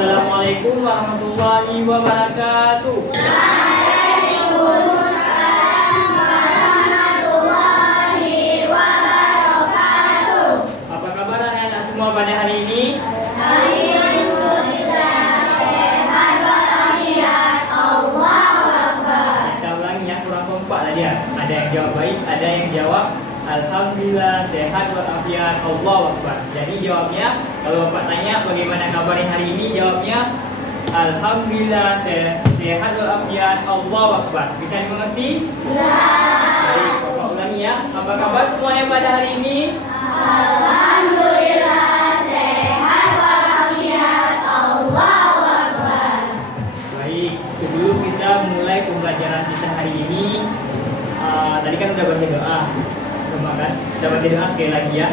Assalamualaikum warahmatullahi wabarakatuh. Waalaikumsalam warahmatullahi wabarakatuh. Apa kabar anak-anak semua pada hari ini? Alhamdulillah sehat walafiat. Allahu Akbar. Kita ulangi ya, kurang kompak tadi ya. Ada yang jawab baik, ada yang jawab Alhamdulillah sehat walafiat. Allahu Akbar. Jadi jawabnya, kalau Bapak tanya bagaimana kabarnya hari ini, jawabnya Alhamdulillah sehat walafiat. Allahu Akbar. Bisa dimengerti? Baik, Bapak ulangi ya. Apa kabar semuanya pada hari ini? Alhamdulillah sehat walafiat. Allahu Akbar. Baik, sebelum kita mulai pembelajaran kita hari ini, tadi kan udah baca doa, kan? Kita baca doa sekali lagi ya.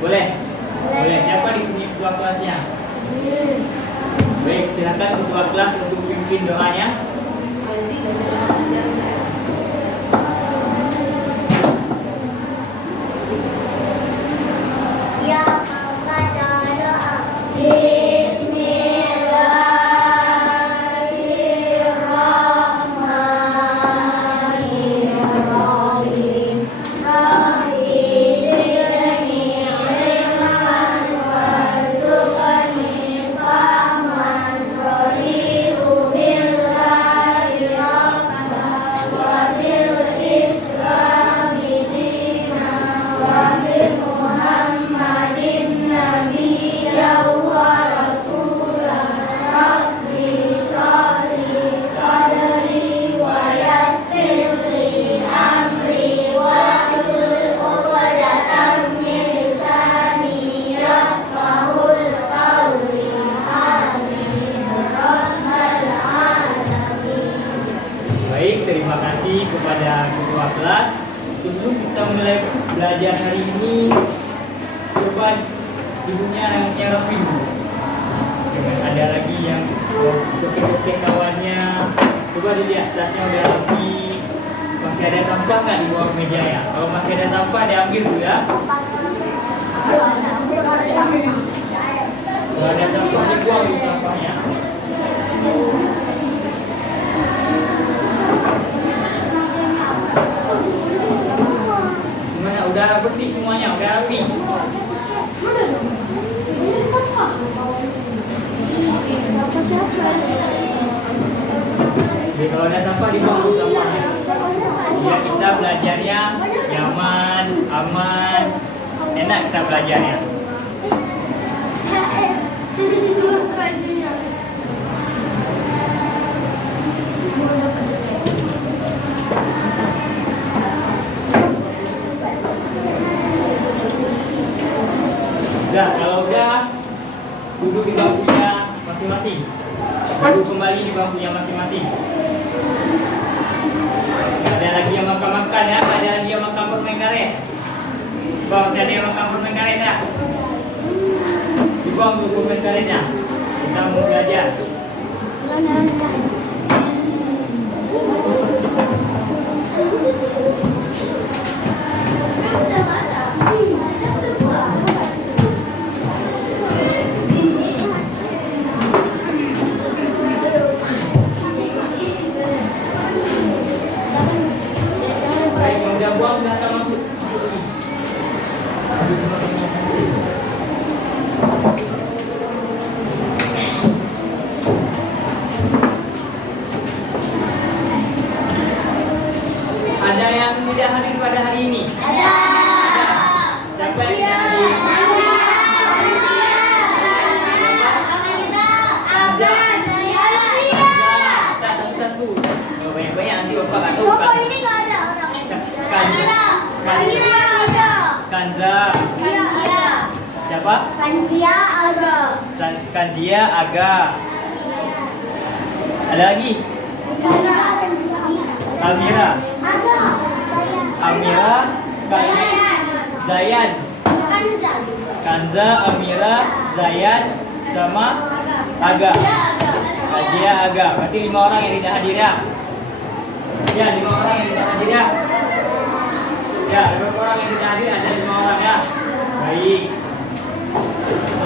Boleh? Boleh. Siapa di sini ketua kelasnya? Baik, silakan ketua kelas untuk pimpin doanya. Siap membaca doa. Bismillahirrahmanirrahim. Rabbi zidni ilman warzuqni fahman. Raditu billahi rabban wa bil islami dinan wa bi Muhammadin nabiyyan wa rasulan. Rabbi shrah li sadri wa yassir li amri wahlul 'uqdatam min lisani yafqahul qawli. Amin rabbal alamin. Baik, terima kasih kepada ketua kelas. Sebelum kita mulai belajar hari ini, coba ibunya rangkaian rapi dulu. Jangan ada lagi yang copek-copek kawannya. Coba dilihat tasnya udah rapi. Masih ada sampah nggak di bawah meja ya? Kalau masih ada sampah, diambil dulu ya. Kalau ada sampah, dibuang dulu sampahnya. Gimana? Udah bersih semuanya? Udah rapi? Jadi kalau ada sampah, dibuang dulu sampahnya. Biar kita belajarnya nyaman, aman, enak kita belajarnya. Udah, kalau udah, duduk di bangkunya masing-masing. Duduk kembali di bangkunya masing-masing. Ada lagi yang makan-makan ya, ada lagi yang makan permen karet. Bang, ada yang makan permen karet ya? Dibuang dulu permen karetnya. Kita mau belajar. Baik, yang udah buang silahkan masuk. Ada yang tidak hadir pada hari ini? Ada. Siapa yang tidak hadir? Kita satu-satu. Kalau banyak-banyak nanti Bapak nggak tahu kan. ini nggak ada orang. Kanza. Siapa? Kanzia ada. Kanzia Aga. Ada lagi? Almira. Amira. Zayan. Kanza, Amira, Zayan, sama Aga. Kanzia Aga. Berarti 5 orang yang tidak hadir ya? Ya, 5 orang yang tidak hadir ya? Ya, 5 orang yang tidak hadir, ada 5 orang ya? Baik.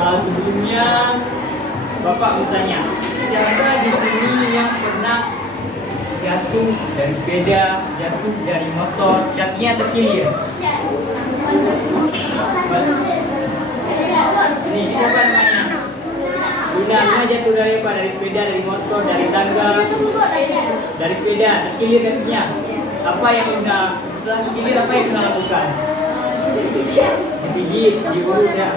Sebelumnya Bapak bertanya, siapa di sini yang pernah jatuh dari sepeda, jatuh dari motor, kakinya terkilir? Ini siapa namanya? Luna jatuh dari apa? Dari sepeda, dari motor, dari tangga, dari sepeda, terkilir kakinya. Apa yang Luna setelah terkilir apa yang Luna lakukan? Digigit, diurut ya.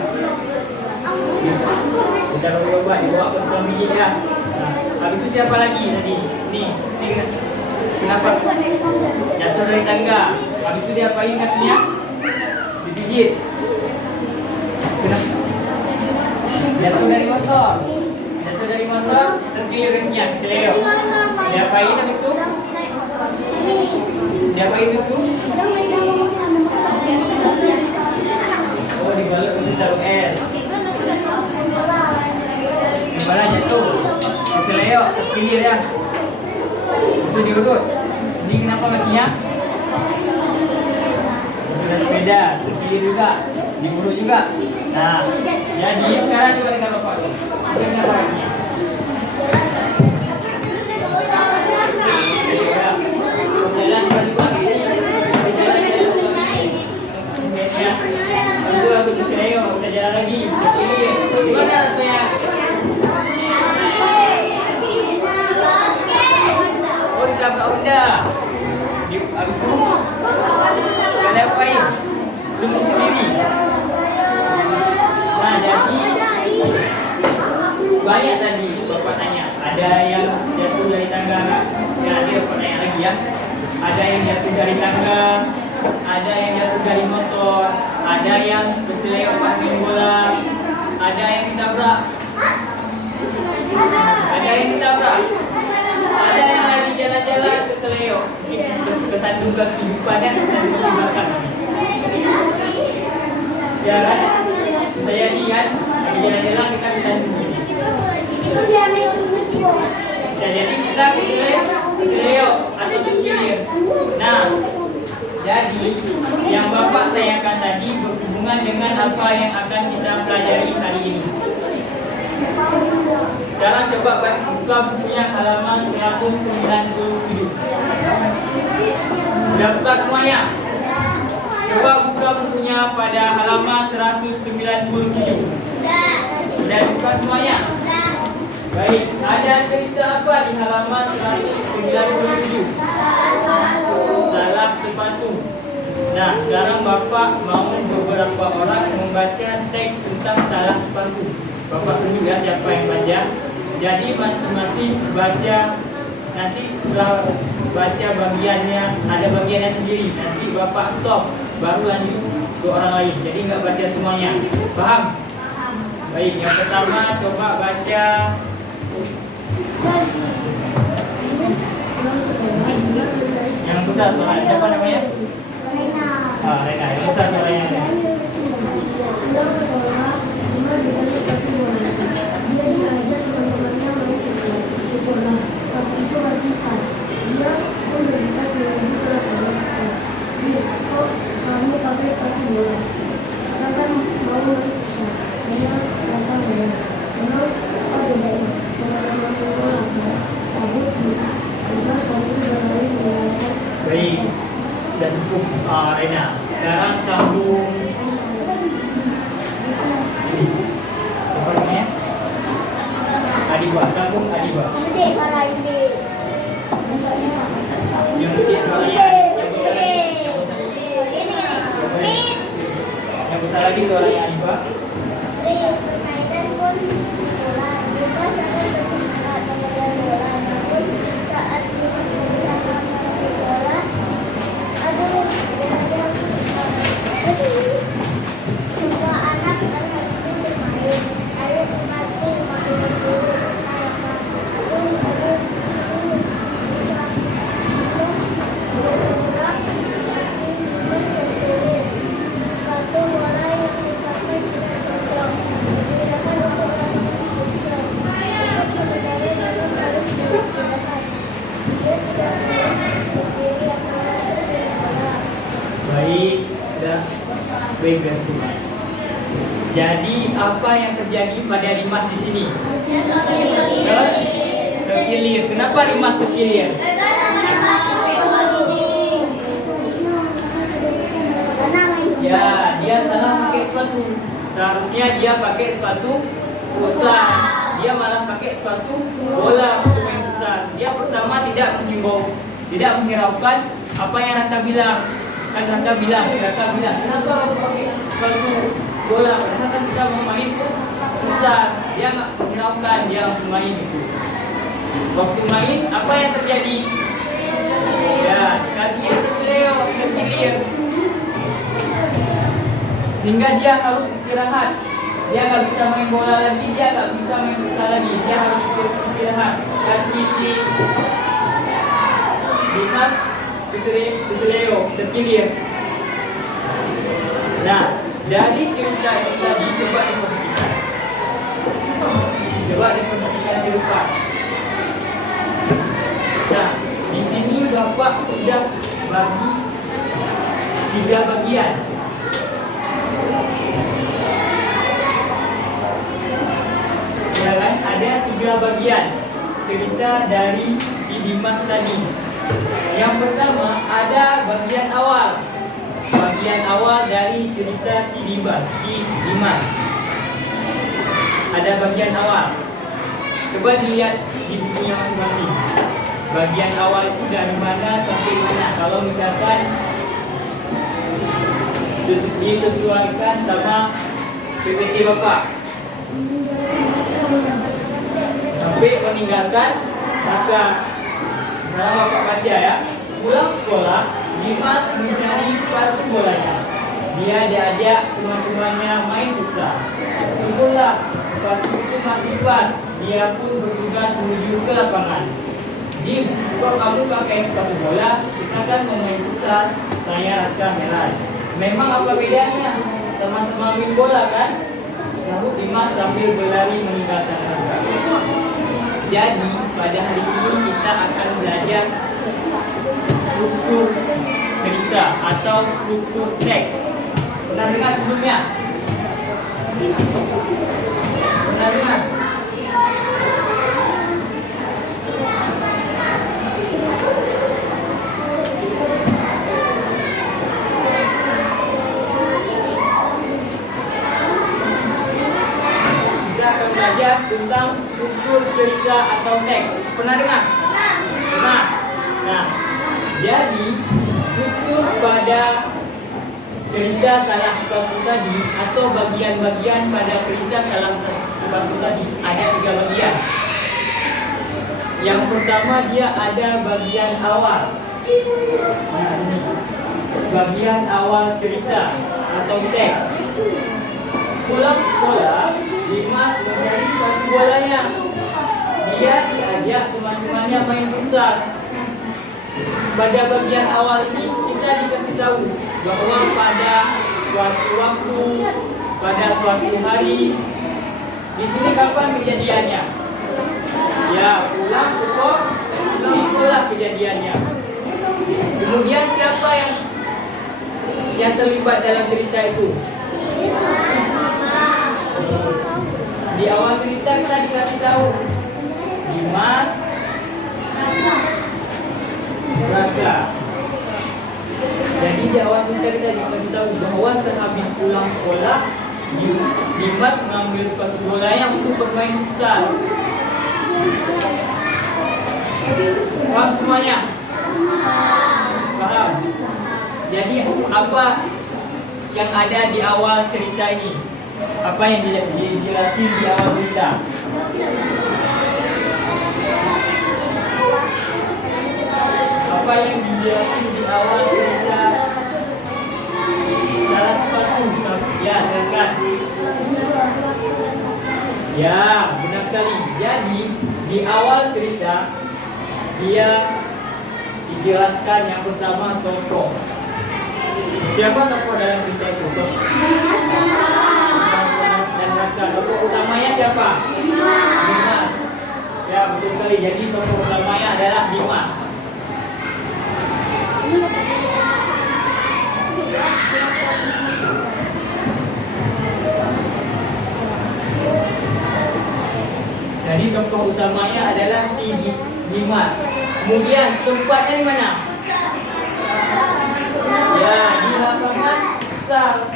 Kita coba dibawa ke tukang gigit ya. Nah, habis itu siapa lagi tadi? Nih, kenapa jatuh dari tangga? Habis itu dia apain kakinya? Digigit. Kenapa? Jatuh dari motor. Jatuh dari motor, terkilir kakinya, keseleo. Dia apain habis itu? Dia apain habis itu? Oh, dibalut ke jarum es. Gimana jatuh? Keseleo, terkilir ya. Bisa diurut. Ini kenapa kakinya? Sudah sepeda, terkilir juga, diurut juga. Nah, jadi sekarang juga dengan bapak. Kenapa kakinya? Jalan balik ini. Ya. Lalu aku keseleo, bisa jalan lagi. Gimana rasanya? Oh, ditabrak Honda. Habis itu kalian apain? Sungguh sendiri. Nah, jadi banyak tadi bapak tanya. Ada yang jatuh dari tangga. Ya, nanti bapak tanya lagi ya. Ada yang jatuh dari tangga, ada yang jatuh dari motor, ada yang keseleo pas main bola, ada yang ditabrak. Ada yang ditabrak. Ada yang lagi jalan-jalan keseleo, kesandung ke kehidupannya dan dibakar. Ya kan? Saya lihat lagi jalan-jalan kita kesandung. Ya, jadi kita keseleo atau terkilir. Nah, jadi yang bapak tanyakan tadi berhubungan dengan apa yang akan kita pelajari hari ini. Sekarang coba buka bukunya halaman 197. Sudah buka semuanya? Coba buka bukunya pada halaman 197. Sudah buka semuanya? Baik, ada cerita apa di halaman 197? Salah sepatu. Nah, sekarang bapak mau beberapa orang membaca teks tentang salah sepatu. Bapak tunjuk ya siapa yang baca. Jadi masing-masing baca. Nanti setelah baca bagiannya, ada bagiannya sendiri. Nanti bapak stop, baru lanjut ke orang lain. Jadi nggak baca semuanya. Paham? Baik, yang pertama coba baca. Yang besar suaranya siapa namanya? Rena. Yang besar suaranya. Baik, sudah cukup Rena. Sekarang sambung. Apa namanya? Adiba, sambung Adiba. Yang kecil suaranya. Yang besar lagi suaranya Adiba. Baik, sudah. Baik, jadi apa yang terjadi pada Dimas di sini? Terkilir. Kenapa Dimas terkilir? Ya, dia salah pakai sepatu. Seharusnya dia pakai sepatu futsal. Dia malah pakai sepatu bola untuk main futsal. Dia pertama tidak menghimbau, tidak menghiraukan apa yang Raka bilang. Kan Raka bilang, kenapa kamu pakai sepatu bola? Padahal kan kita mau main futsal. Dia nggak menghiraukan, dia langsung main itu. Waktu main, apa yang terjadi? Ya, kakinya terkilir. Sehingga dia harus istirahat. Dia nggak bisa main bola lagi, dia nggak bisa main futsal lagi. Dia harus istirahat. Kaki si Dimas keseleo, terkilir. Nah, dari cerita itu tadi coba diperhatikan di depan. Nah, di sini Bapak sudah bagi 3 bagian. Ya kan? Ada 3 bagian cerita dari si Dimas tadi. Yang pertama ada bagian awal. Bagian awal dari cerita si Dimas. Ada bagian awal. Coba dilihat di bukunya masing-masing. Bagian awal itu dari mana sampai mana. Kalau misalkan disesuaikan sama PPT Bapak. Sampai meninggalkan maka dalam Bapak baca ya. Pulang sekolah, Dimas mencari sepatu bolanya. Dia diajak teman-temannya main futsal. Syukurlah sepatu itu masih pas. Dia pun bertugas menuju ke lapangan. Dim, kok kamu pakai sepatu bola? Kita kan mau main futsal. Saya Raka heran. Memang apa bedanya? Sama-sama main bola kan? Sahut Dimas sambil berlari meninggalkan Raka. Jadi pada hari ini kita akan belajar struktur cerita atau struktur teks. Pernah dengar sebelumnya? Pernah dengar? Belajar tentang struktur cerita atau teks. Pernah dengar? Pernah. Nah, jadi struktur pada cerita salah sepatu tadi atau bagian-bagian pada cerita salah sepatu tadi ada 3 bagian. Yang pertama dia ada bagian awal. Nah, ini bagian awal cerita atau teks. Pulang sekolah, Dimas mencari sepatu bolanya. Dia diajak teman-temannya main futsal. Pada bagian awal ini kita dikasih tahu bahwa pada suatu waktu, pada suatu hari, di sini kapan kejadiannya? Ya, pulang sekolah kejadiannya. Kemudian siapa yang terlibat dalam cerita itu? Di awal cerita kita dikasih tahu Dimas, Raka. Jadi di awal cerita kita dikasih tahu bahwa sehabis pulang sekolah Dimas mengambil sepatu bola yang untuk bermain futsal. Paham semuanya? Paham? Jadi apa yang ada di awal cerita ini? Apa yang dijelasin di awal cerita? Apa yang dijelasin di awal cerita? Salah sepatu. Ya, silakan. Ya, benar sekali. Jadi di awal cerita dia dijelaskan yang pertama tokoh. Siapa tokoh dalam cerita itu? Tokoh utamanya siapa? Dimas. Ya, betul sekali. Jadi tokoh utamanya adalah Dimas. tokoh utamanya adalah si Dimas. Kemudian tempatnya di mana? Ya, di lapangan futsal.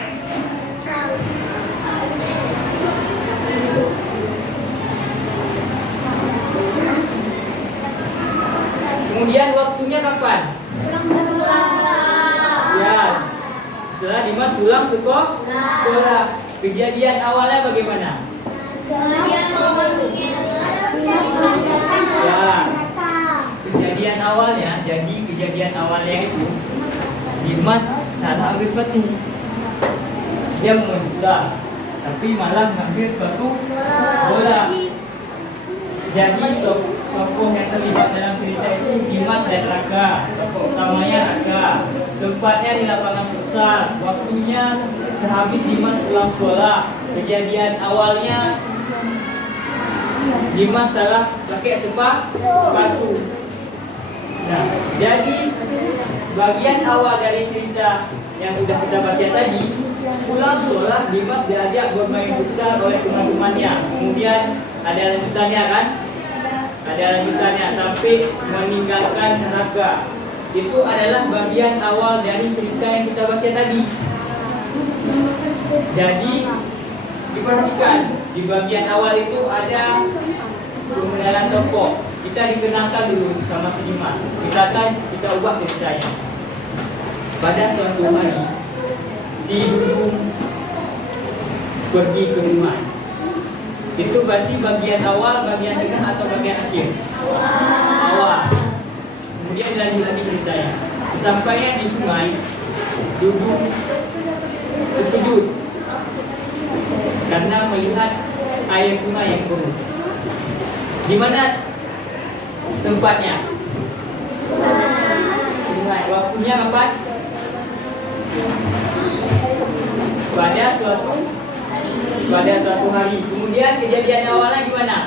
Kemudian waktunya kapan? Ya, setelah Dimas pulang sekolah. Kejadian awalnya bagaimana? Ya, kejadian awalnya itu Dimas salah ambil sepatu. Dia mau futsal, tapi malah ngambil sepatu bola. Jadi tokoh yang terlibat dalam cerita itu Dimas dan Raka. Tokoh utamanya Raka. Tempatnya di lapangan futsal. Waktunya sehabis Dimas pulang sekolah. Kejadian awalnya Dimas salah pakai sepatu. Nah, jadi bagian awal dari cerita yang sudah kita baca tadi, pulang sekolah Dimas diajak bermain futsal oleh teman-temannya. Kemudian ada lanjutannya kan? Ada lanjutannya sampai meninggalkan Raka. Itu adalah bagian awal dari cerita yang kita baca tadi. Jadi diperhatikan di bagian awal itu ada pengenalan tokoh. Kita dikenalkan dulu sama si Dimas. Misalkan kita ubah ceritanya. Pada suatu hari si Dudung pergi ke sungai. Itu berarti bagian awal, bagian tengah atau bagian akhir? Awal. Kemudian dilanjut lagi ceritanya. Sampainya di sungai, Dudung terkejut karena melihat air sungai yang keruh. Di mana tempatnya? Sungai. Waktunya kapan? Pada suatu hari. Kemudian kejadian awalnya gimana?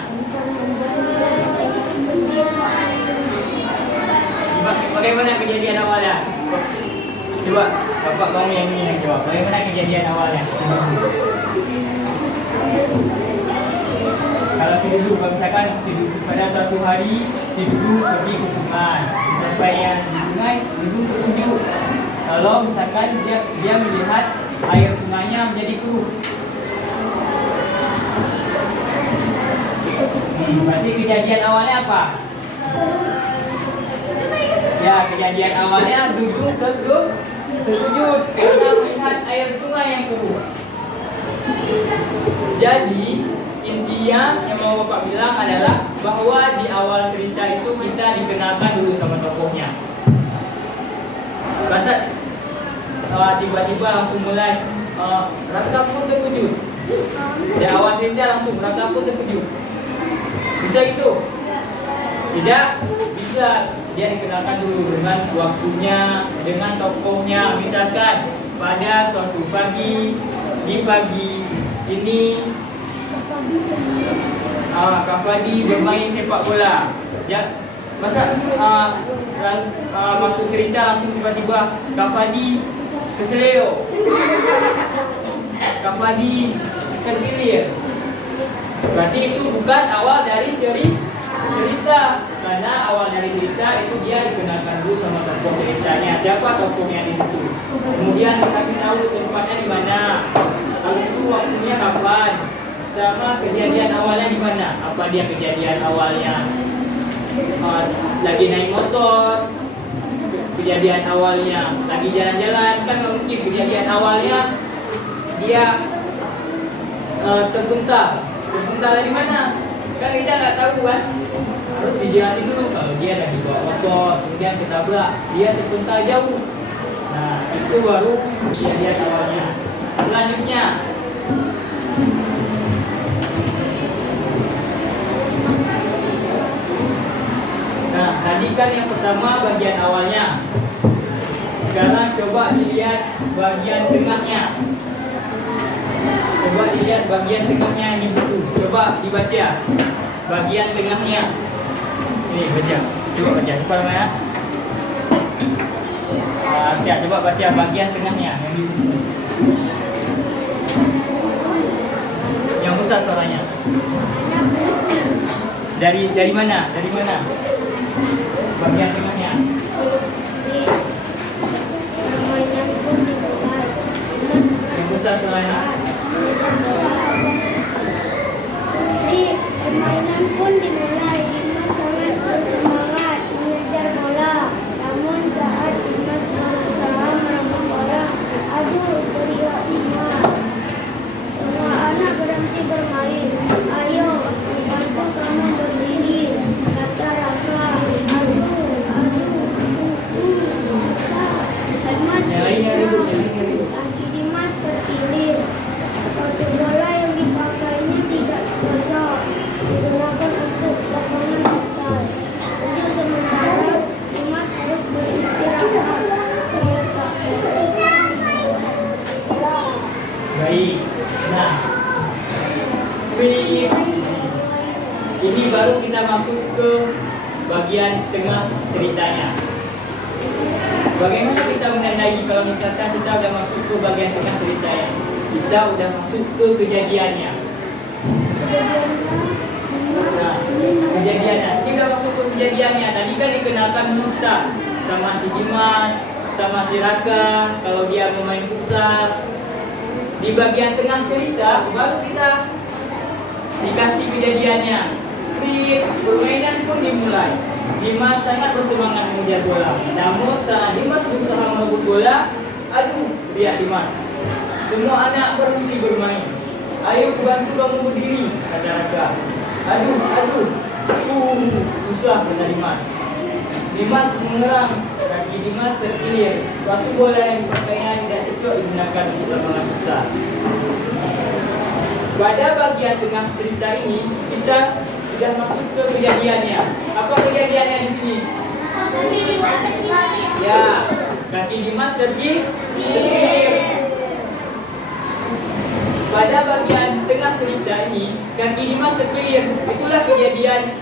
Bagaimana kejadian awalnya? Coba bapak kamu yang ini yang jawab. Bagaimana kejadian awalnya? Kalau si Dudu, misalkan si Dudu pada suatu hari si Dudu pergi ke sungai. Sampai yang di sungai Dudu terkejut. Kalau misalkan dia melihat air sungainya menjadi keruh. Berarti kejadian awalnya apa? Ya, kejadian awalnya Dudu terkejut karena melihat air sungai yang keruh. Jadi intinya yang mau Bapak bilang adalah bahwa di awal cerita itu kita dikenalkan dulu sama tokohnya. Masa tiba-tiba langsung mulai Raka pun terkejut. Di awal cerita langsung Raka pun terkejut. Bisa itu? Tidak bisa. Dia dikenalkan dulu dengan waktunya, dengan tokohnya. Misalkan pada suatu pagi, di pagi ini Kak Fadi bermain sepak bola. Ya, masa masuk cerita langsung tiba-tiba Kak Fadi keseleo, Kak Fadi tergilir. Berarti itu bukan awal dari cerita. Karena awal dari cerita itu dia dikenalkan dulu sama tokoh ceritanya. Siapa tokohnya di situ. Kemudian dikasih tahu tempatnya di mana. Lalu itu waktunya kapan. Sama kejadian awalnya di mana. Apa dia kejadian awalnya lagi naik motor. Kejadian awalnya lagi jalan-jalan. Kan nggak mungkin kejadian awalnya dia terbentar. Terbentar di mana? Kan kita nggak tahu kan. Harus dijelasin dulu kalau dia lagi bawa motor, kemudian ketabrak, dia terpental jauh. Nah, itu baru kejadian awalnya. Selanjutnya, nah tadi kan yang pertama bagian awalnya. Sekarang coba dilihat bagian tengahnya. Coba dilihat bagian tengahnya ini buku. Coba dibaca bagian tengahnya. Ini baca. Coba baca. Coba namanya. Coba baca bagian tengahnya yang di buku. Yang besar suaranya. Dari mana? Dari mana? Bagian tengahnya. Permainan pun dimulai. Yang besar soalnya. Permainan pun dimulai. Dimas sangat bersemangat mengejar bola. Namun saat Dimas berusaha merebut bola, aduh, teriak Dimas. Semua anak berhenti bermain. Ayo, bantu kamu berdiri, kata Raka. Dimas kaki Dimas terkilir. Sepatu bola yang dipakainya tidak cocok, digunakan untuk lapangan futsal. Untuk sementara Dimas harus beristirahat. Baik. Nah, ini baru kita masuk ke bagian tengah ceritanya. Bagaimana kita menandai kalau misalkan kita sudah masuk ke bagian tengah ceritanya? Kita sudah masuk ke kejadiannya. Nah, kejadiannya. Ini sudah masuk ke kejadiannya. Tadi kan dikenalkan dulu kita sama si Dimas, sama si Raka, kalau dia memain futsal. Di bagian tengah cerita baru kita dikasih kejadiannya. Permainan pun dimulai. Dimas sangat bersemangat mengejar bola. Namun saat Dimas berusaha merebut bola, aduh, teriak Dimas. Semua anak berhenti bermain. Ayo bantu kamu berdiri, kata Raka. Aduh, susah, kata Dimas. Dimas mengerang, kaki Dimas terkilir. Suatu bola yang berpakaian tidak cocok digunakan untuk lapangan futsal. Pada bagian tengah cerita ini, kita sudah masuk ke kejadiannya. Apa kejadiannya di sini? Ya, kaki Dimas terkilir. Pada bagian tengah cerita ini, kaki Dimas terkilir. Itulah kejadian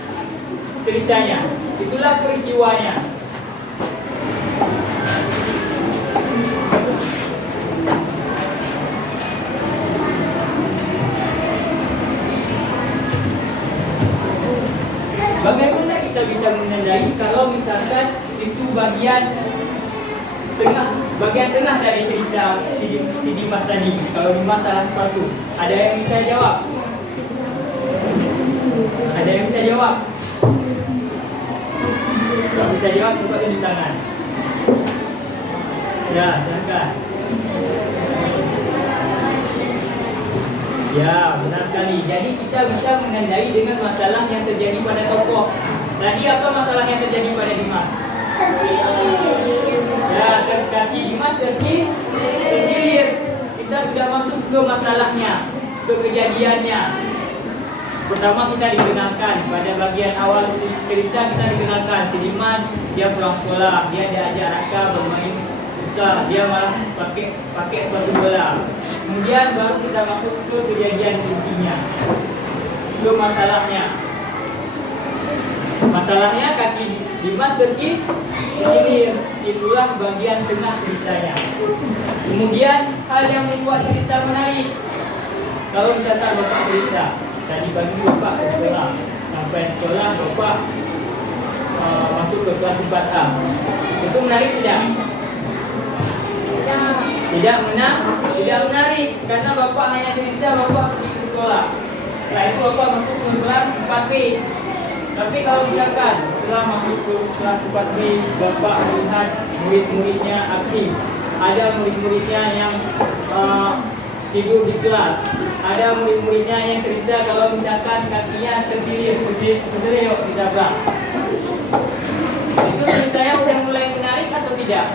ceritanya. Itulah peristiwanya. Bagaimana kita bisa menandai kalau misalkan itu bagian tengah dari cerita si Dimas tadi? Kalau Dimas salah sepatu, ada yang bisa jawab? Ada yang bisa jawab? Kalau bisa jawab, buka tunjuk tangan. Ya, silakan. Ya, benar sekali. Jadi kita bisa menandai dengan masalah yang terjadi pada tokoh. Tadi apa masalah yang terjadi pada Dimas? Ya, kaki Dimas terkilir. Kita sudah masuk ke masalahnya, ke kejadiannya. Pertama kita dikenalkan pada bagian awal cerita, kita dikenalkan si Dimas, dia pulang sekolah, dia diajak Raka bermain futsal, dia malah pakai sepatu bola. Kemudian baru kita masuk ke kejadian intinya, ke masalahnya. Masalahnya kaki Dimas terkilir, itulah bagian tengah ceritanya. Kemudian hal yang membuat cerita menarik, kalau misalkan bapak cerita, tadi pagi bapak ke sekolah, sampai sekolah bapak masuk ke kelas 4A, itu menarik tidak? Tidak menarik, karena bapak hanya cerita bapak pergi ke sekolah. Setelah itu bapak masuk ke kelas 4B. Tapi kalau misalkan setelah masuk ke kelas 4B, bapak melihat murid-muridnya aktif, ada murid-muridnya yang tidur di kelas, ada murid-muridnya yang cerita kalau misalkan kakinya terkilir, keseleo ditabrak. Itu ceritanya sudah mulai menarik atau tidak?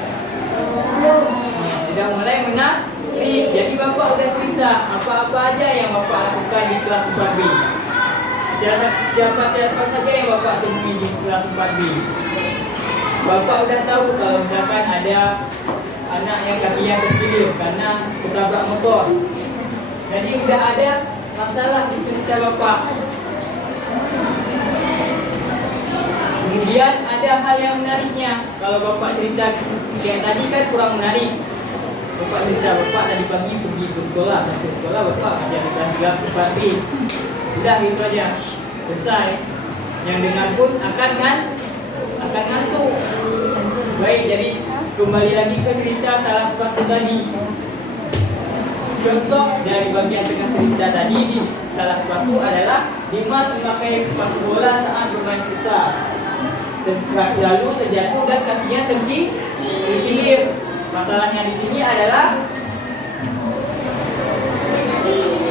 Sudah mulai menarik. Jadi bapak sudah cerita apa-apa aja yang bapak lakukan di kelas 4B. Siapa saja yang bapak temui di kelas 4B. Bapak sudah tahu kalau misalkan ada anak yang kakinya terkilir karena ketabrak motor. Jadi sudah ada masalah di cerita bapak. Kemudian ada hal yang menariknya. Kalau bapak cerita yang tadi kan kurang menarik. Bapak cerita bapak tadi pagi pergi ke sekolah, masuk sekolah bapak ada di kelas 4B. Sudah itu aja, selesai. Yang dengar pun akan ngantuk. Baik, jadi kembali lagi ke cerita salah sepatu tadi. Contoh dari bagian tengah cerita tadi di salah sepatu adalah Dimas memakai sepatu bola saat bermain futsal. Lalu terjatuh dan kakinya terkilir. Masalahnya di sini adalah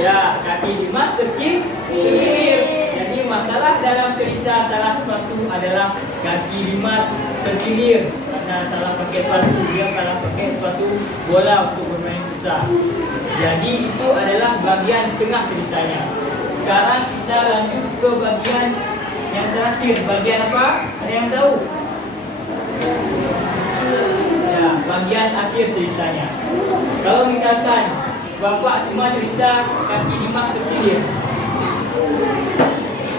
ya, kaki Dimas terkilir. Jadi masalah dalam cerita salah sepatu adalah kaki Dimas terkilir karena salah pakai sepatu, dia salah pakai sepatu bola untuk bermain futsal. Jadi itu adalah bagian tengah ceritanya. Sekarang kita lanjut ke bagian yang terakhir. Bagian apa? Ada yang tahu? Ya, bagian akhir ceritanya. Kalau misalkan Bapak cuma cerita kaki Dimas terkilir,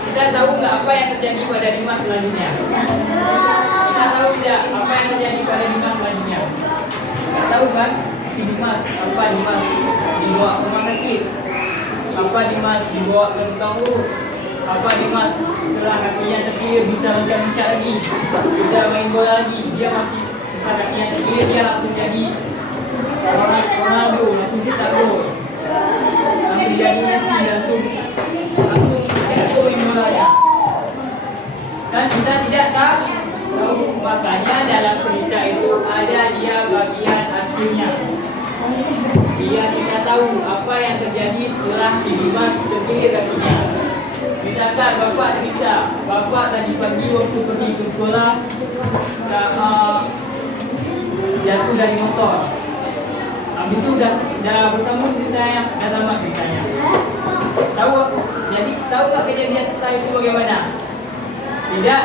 kita tahu nggak apa yang terjadi pada Dimas selanjutnya? Kita tahu tidak apa yang terjadi pada Dimas selanjutnya? Kita tahu kan? Dimas dibawa ke rumah sakit? Apa Dimas dibawa ke tukang urut? Apa Dimas setelah kakinya terkilir bisa mencak-mencak lagi, bisa main bola lagi? Dia masih setelah kakinya terkilir, dia langsung jadi Ronaldo, langsung cetak gol, langsung jadi Messi, langsung main bola ya. Dan kita tidak tahu, makanya dalam cerita itu ada dia bagian akhirnya. Biar kita tahu apa yang terjadi setelah si Dimas terkilir kakinya. Misalkan Bapak cerita, Bapak tadi pagi waktu pergi ke sekolah jatuh dari motor. Habis itu udah bersambung ceritanya, dah sama ceritanya. Tahu tak kejadian setelah itu bagaimana? Tidak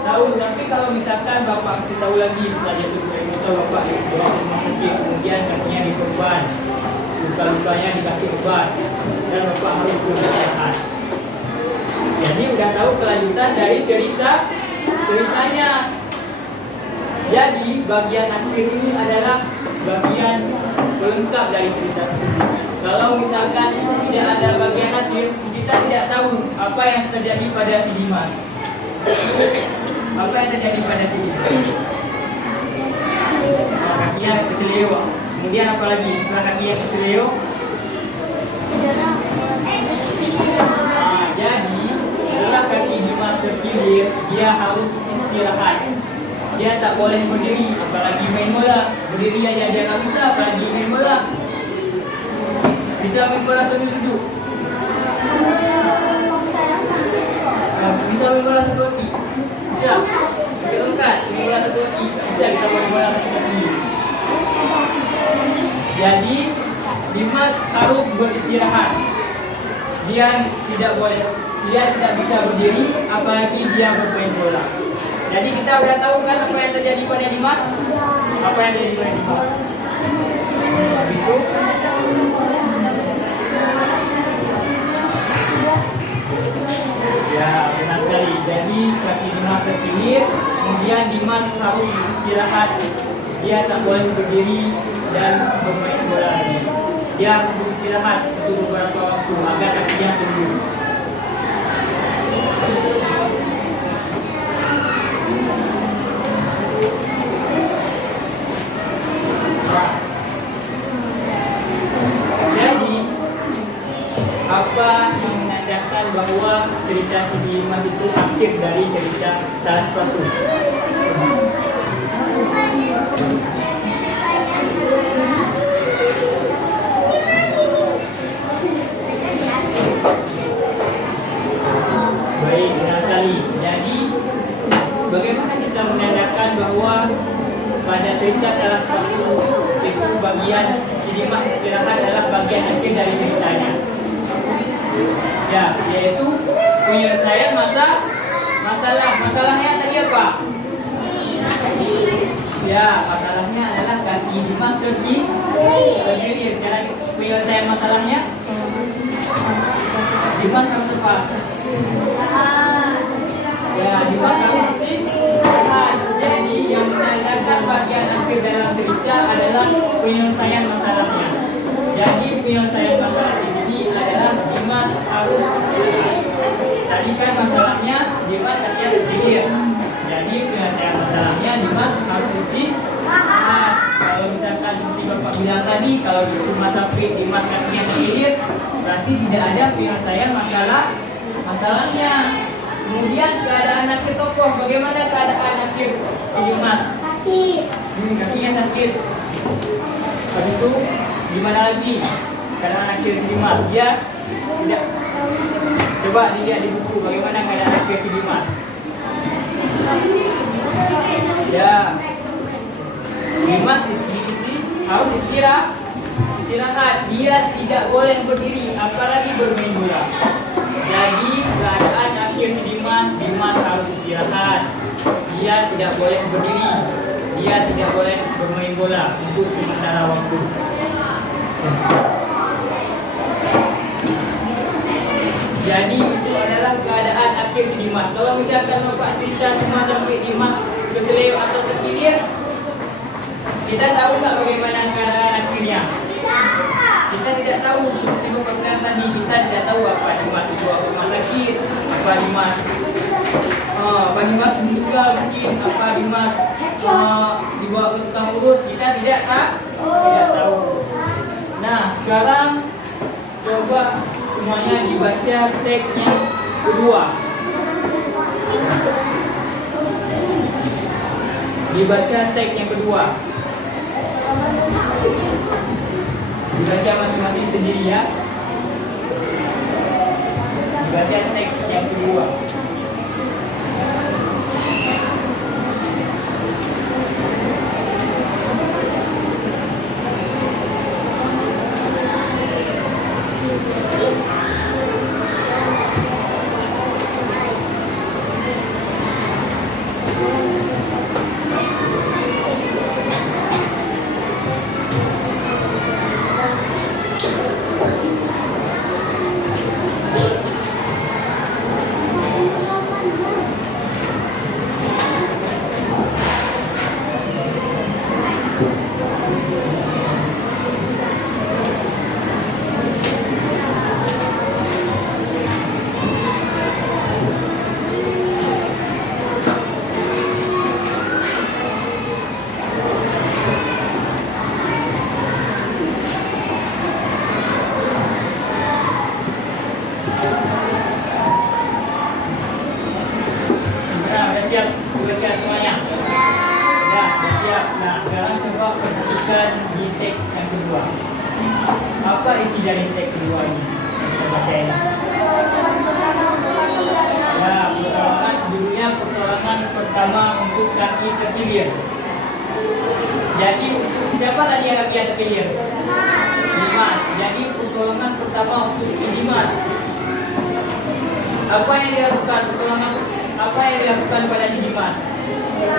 tahu, tapi kalau misalkan Bapak kasih tahu lagi setelah jatuh dari motor, Bapak dibawa ke rumah sakit, kemudian kakinya diperban, luka-lukanya dikasih obat, dan Bapak harus beristirahat. Jadi udah tahu kelanjutan dari ceritanya. Jadi bagian akhir ini adalah bagian pelengkap dari cerita tersebut. Kalau misalkan tidak ada bagian akhir, kita tidak tahu apa yang terjadi pada si Dimas. Apa yang terjadi pada si Dimas? Kakinya keseleo. Kemudian apa lagi setelah kakinya keseleo? Jadi setelah kaki Dimas terkilir, dia harus istirahat. Dia tak boleh berdiri, apalagi main bola. Berdiri aja dia tak bisa, apalagi main bola. Bisa main bola sambil duduk? Bisa main bola satu kaki? Bisa? Sekali lengkap, main bola satu kaki? Bisa kita main bola satu kaki. Jadi Dimas harus beristirahat. Dia tidak bisa berdiri, apalagi dia bermain bola. Jadi kita udah tahu kan apa yang terjadi pada Dimas? Apa yang terjadi pada Dimas? Habis itu ya, benar sekali. Jadi kaki Dimas terkilir, kemudian Dimas harus beristirahat. Dia tak boleh berdiri dan bermain bola lagi. Dia harus beristirahat untuk beberapa waktu agar kakinya sembuh. Jadi apa yang menandakan bahwa cerita si Dimas itu akhir dari cerita salah sepatu? Baik, benar sekali. Jadi bagaimana kita menandakan bahwa pada cerita salah sepatu itu bagian si Dimas istirahat adalah bagian akhir dari ceritanya? Ya, yaitu penyelesaian masalahnya tadi apa? Ya, masalahnya adalah kaki Dimas terkilir. Cara penyelesaian masalahnya, Dimas harus apa? Ya, Dimas harus istirahat. Jadi yang menandakan bagian akhir dalam cerita adalah penyelesaian masalahnya. Jadi penyelesaian masalah di sini adalah Dimas harus istirahat. Tadi kan masalahnya Dimas Dimas kakinya terkilir. Jadi penyelesaian masalahnya Dimas harus istirahat. Kalau misalkan seperti Bapak bilang tadi, kalau di rumah sakit Dimas kakinya terkilir, berarti tidak ada penyelesaian masalahnya. Kemudian keadaan akhir tokoh, bagaimana keadaan akhir Dimas? Sakit. Kakinya sakit. Habis itu gimana lagi keadaan akhir Dimas? Dia tidak. Coba dilihat di buku bagaimana keadaan akhir Dimas. Ya, Dimas istri harus istirahat. Dia tidak boleh berdiri, apalagi bermain bola. Jadi keadaan akhir Dimas harus istirahat. Dia tidak boleh berdiri. Dia tidak boleh bermain bola untuk sementara waktu. Jadi itu adalah keadaan akhir Dimas. Kalau misalkan Bapak cerita cuma sampai Dimas keseleo atau terkilir, kita tahu nggak bagaimana keadaan akhirnya? Kita tidak tahu. Seperti Bapak bilang tadi, kita tidak tahu apa Dimas dibawa ke rumah sakit, apa Dimas meninggal mungkin, apa Dimas dibawa ke tukang urut, kita tidak tahu. Nah, sekarang coba semuanya dibaca teks yang kedua. Dibaca teks yang kedua. Dibaca masing-masing sendiri ya. Dibaca teks yang kedua. Siap, baca semuanya. Ya, siap. Nah, sekarang coba perhatikan di teks yang kedua. Apa isi dari teks kedua ini? Kita baca ini. Ya, pertolongan judulnya pertolongan pertama untuk kaki terkilir. Jadi siapa tadi yang kaki terkilir? Dimas. Jadi pertolongan pertama untuk Dimas. Apa yang dilakukan pertolongan? Apa yang dilakukan pada Dimas?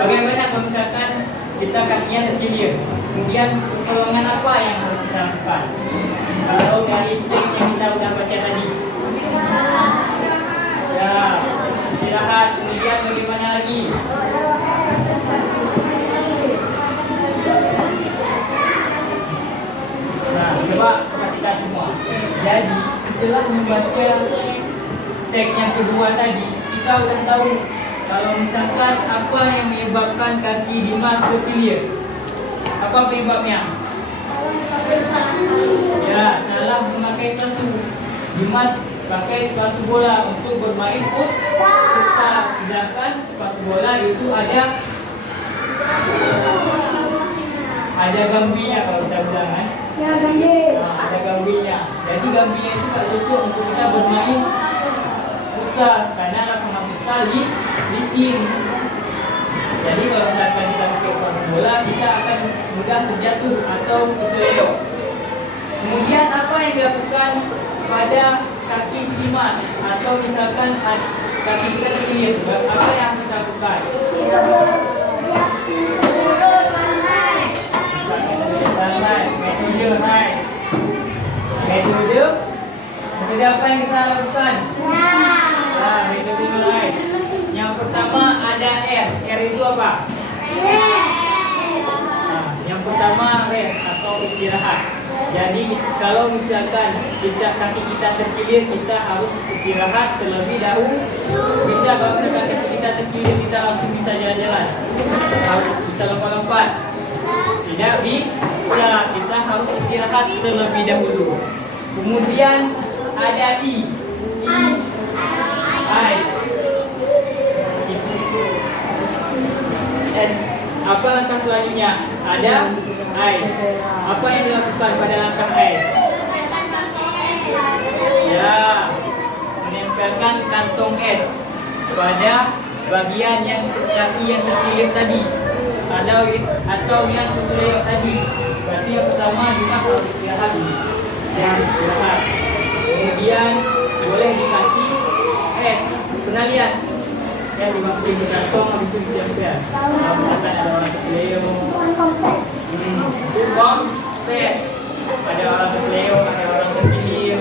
Bagaimana kalau misalkan kita kakinya terkilir? Kemudian pertolongan apa yang harus kita lakukan? Kalau dari teks yang kita sudah baca tadi, ya istirahat. Kemudian bagaimana lagi? Nah, coba perhatikan semua. Jadi setelah membaca teks yang kedua tadi, kita udah tahu kalau misalkan apa yang menyebabkan kaki Dimas terkilir. Apa penyebabnya? Ya, salah memakai sepatu. Dimas pakai sepatu bola untuk bermain futsal. Sedangkan sepatu bola itu ada gambinya kalau kita bilang kan. Ya, gambi. Nah, ada gambinya. Jadi gambinya itu tak cocok untuk kita bermain futsal karena lapangan futsal licin. Jadi kalau misalkan kita pakai sepatu bola, kita akan mudah terjatuh atau keseleo. Kemudian apa yang dilakukan pada kaki Dimas atau misalkan kaki kita terkilir, apa yang kita lakukan? Metode apa yang kita lakukan? Nah, metode mulai. Yang pertama ada R. R itu apa? Nah, yang pertama rest atau istirahat. Jadi kalau misalkan kaki kita terkilir, kita harus istirahat terlebih dahulu. Bisa kalau misalkan kaki kita terkilir, kita langsung bisa jalan-jalan, harus bisa lompat-lompat. Tidak bisa, kita harus istirahat terlebih dahulu. Kemudian ada I. S. Apa langkah selanjutnya? Ada I. Apa yang dilakukan pada langkah I? Ya, menempelkan kantong S pada bagian yang kaki yang terkilir tadi, atau yang terseleo tadi. Berarti yang pertama kita harus istirahat dulu. Jangan istirahat. Kemudian boleh dikasih S. Pernah lihat? Ya, dimasukin ke kantong, habis itu ditempel. Kalau misalkan ada orang terseleo, kompres. Ada orang terseleo, ada orang terkilir,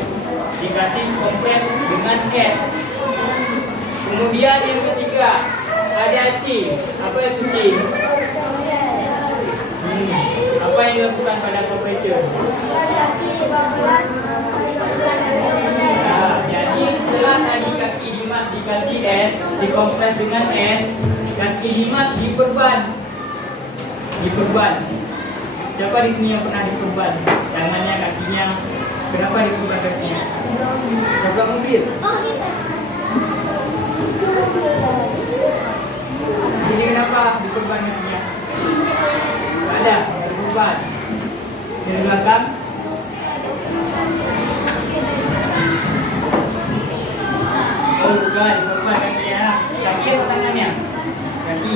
dikasih kompres dengan S. Kemudian yang ketiga ada C. Apa itu C? Apa yang dilakukan pada compression? Nah, jadi setelah tadi kaki Dimas dikasih S, dikompres dengan S, kaki Dimas diperban. Siapa di sini yang pernah diperban? Tangannya, kakinya. Kenapa diperban kakinya? Coba mobil. Jadi kenapa diperban kakinya? Ada diperban. Dari belakang. Oh bukan, diperban kakinya. Kaki atau tangannya? Kaki.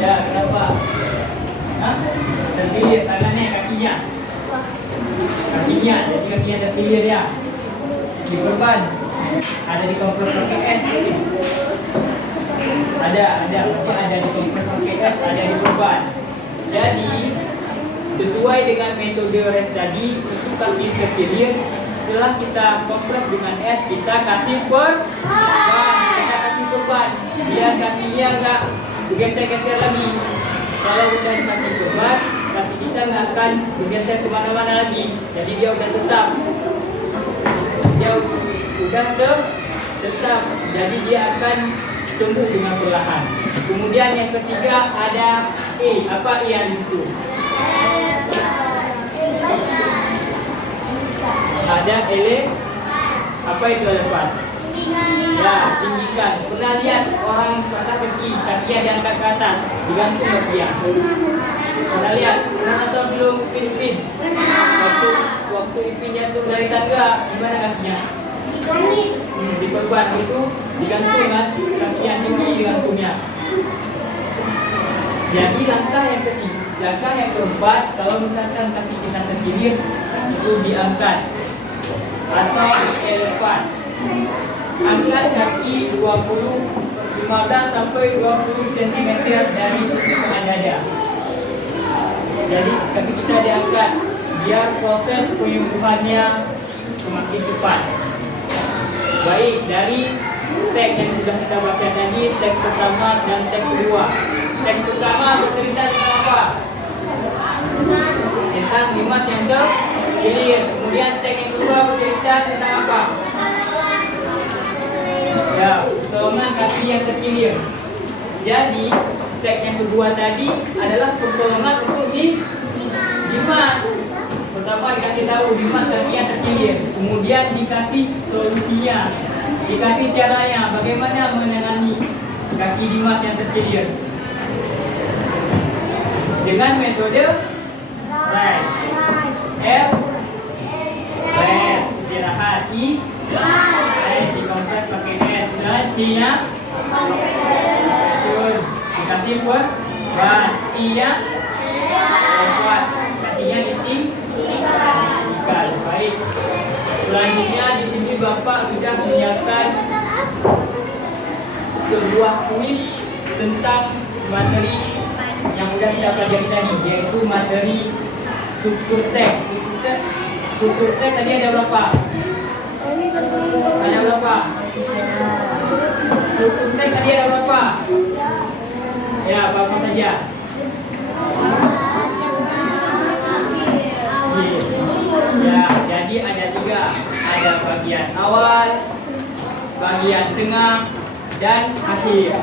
Ya, kenapa? Terkilir tangannya, kakinya. Jadi kakinya terkilir ya. Diperban. Ada di kompres pakai S. Ada di kompres pakai S, ada diperban. Jadi sesuai dengan metode rest tadi, untuk kaki terkilir, setelah kita kompres dengan S, kita kasih perban. Biar kakinya enggak bergeser-geser lagi. Kalau udah dikasih perban, kaki kita nggak akan bergeser kemana-mana lagi. Jadi dia udah tetap. Jadi dia akan sembuh dengan perlahan. Kemudian yang ketiga ada E. Apa E yang di situ? Ada apa itu elephant? Ya, tinggikan. Pernah lihat orang patah kakinya diangkat ke atas, digantung kakinya. Pernah lihat? Pernah atau belum Ipin? Waktu Ipin jatuh dari tangga, gimana kakinya? Diperban itu, digantung kan? Kakinya tinggi digantungnya. Jadi langkah yang keempat, kalau misalkan kaki kita terkilir, itu diangkat atau elephant. Angkat kaki 15 sampai 20 cm dari permukaan dada. Jadi kaki kita diangkat biar proses penyembuhannya semakin cepat. Baik, dari tag yang sudah kita baca tadi, tag pertama dan tag kedua. Tag pertama bercerita tentang apa? Tentang Dimas yang terkilir. Kemudian tag yang kedua bercerita tentang apa? Ya, pertolongan kaki yang terkilir. Jadi, tag yang kedua tadi adalah pertolongan untuk si Dimas. Pertama dikasih tahu Dimas kaki yang terkilir. Kemudian dikasih solusinya, dikasih caranya bagaimana menangani kaki Dimas yang terkilir dengan metode rest. R, rest, istirahat. I, rest, dikompres pakai S. Dan C-nya dikasih perban. I-nya kuat, kakinya ditinggikan. Baik. Selanjutnya di sini Bapak sudah menyiapkan sebuah kuis tentang materi yang sudah kita pelajari tadi, yaitu materi struktur teks. Struktur teks tadi ada berapa? Ada berapa? Struktur teks tadi ada berapa? Ya, apa saja? ada bagian awal, bagian tengah, dan akhir.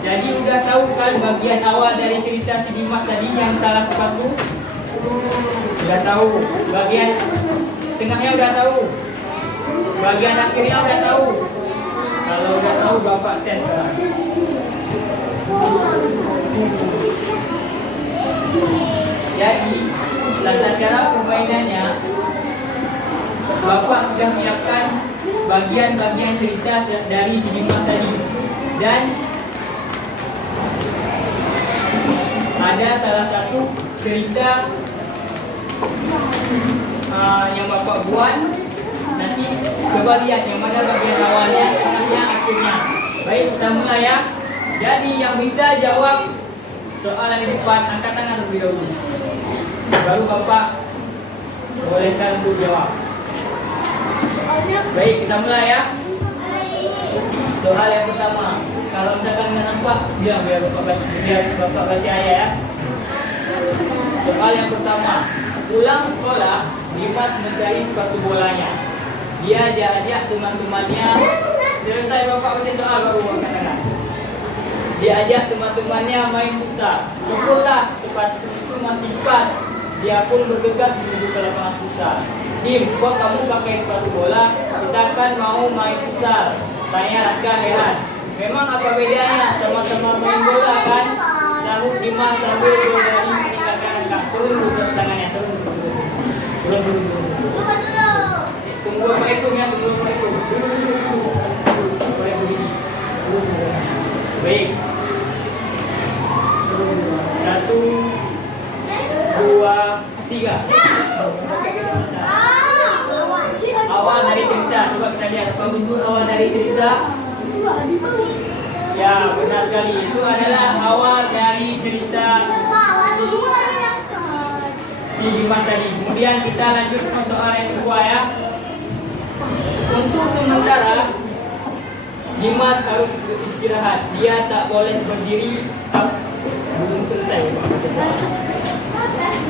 Jadi udah tahu kan bagian awal dari cerita si Dimas tadi yang salah sepatu? Udah tahu. Bagian tengahnya udah tahu. Bagian akhirnya udah tahu. Kalau udah tahu Bapak tes sekarang. Jadi tata cara permainannya, Bapak sudah menyiapkan bagian-bagian cerita dari si Dimas tadi. Dan ada salah satu cerita yang Bapak buat. Nanti coba lihat yang mana bagian awalnya, tengahnya, akhirnya. Baik, kita mulai ya. Jadi yang bisa jawab soalan di depan, angkat tangan terlebih dahulu. Baru Bapak bolehkan untuk jawab. Baik, kita mulai ya. Soal yang pertama. Kalau misalkan nggak nampak, biar Bapak baca ya. Soal yang pertama. Pulang sekolah, Dimas mencari sepatu bolanya. Dia ajak teman-temannya. Selesai Bapak baca soal baru angkat tangan. Dia ajak teman-temannya main futsal. Syukurlah sepatu itu masih pas. Dia pun bergegas menuju ke lapangan futsal. Dim, kok kamu pakai sepatu bola? Kita kan mau main futsal. Tanya Raka heran. Memang apa bedanya? Sama-sama main bola kan? Sahut Dimas sambil berdiri meninggalkan Raka. Turun tangannya, turun. Tunggu apa itu ya, tunggu apa itu. Baik. 1, 2, 3. Awal dari cerita, coba kita lihat apa bentuk awal dari cerita. Ya, benar sekali. Itu adalah awal dari cerita si Dimas tadi. Kemudian kita lanjut ke soal yang kedua ya. Untuk sementara Dimas harus beristirahat. Dia tak boleh berdiri. Belum selesai.